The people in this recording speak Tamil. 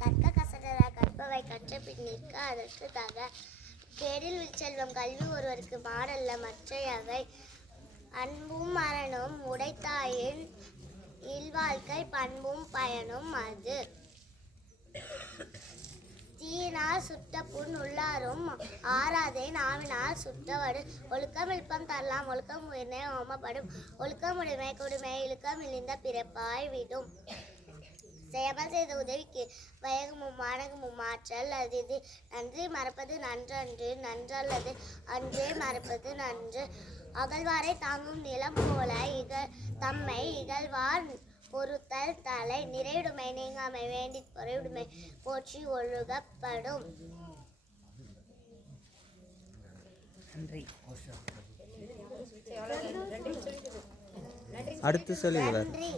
கற்க கசடர கற்பவை கற்ற பின் நிற்க அதற்கு தக. கேடில் செல்வம் கல்வி ஒருவருக்கு மாடல்ல மற்றையவை. அன்பும் மரணும் உடைத்தாயின் இல்வாழ்க்கை பண்பும் பயனும் அது. தீயினால் சுட்ட புண் உள்ளாரும் ஆறாதே நாவினால் சுட்டவடு. ஒழுக்கம் விழுப்பம் தரலாம் ஒழுக்கம் உயிர்னே ஓமப்படும். ஒழுக்கம் உடைமை கொடுமை இழுக்கம் இழிந்த பிறப்பாய் விடும். செய்யாமல் செய்த உதவிக்கு வயகமும் வானகமும் ஆற்றல் அது. நன்றி மறப்பது நன்றன்று நன்றல்லது அன்றே மறப்பது நன்று. அகழ்வாரை தாங்கும் நிலம் போல தம்மை இகழ்வார் பொறுத்தல் தலை. நிறையுடைமை நீங்காமை வேண்டி பொறையுடைமை போற்றி ஒழுகப்படும். அடுத்து சொல்லுங்க. நன்றி.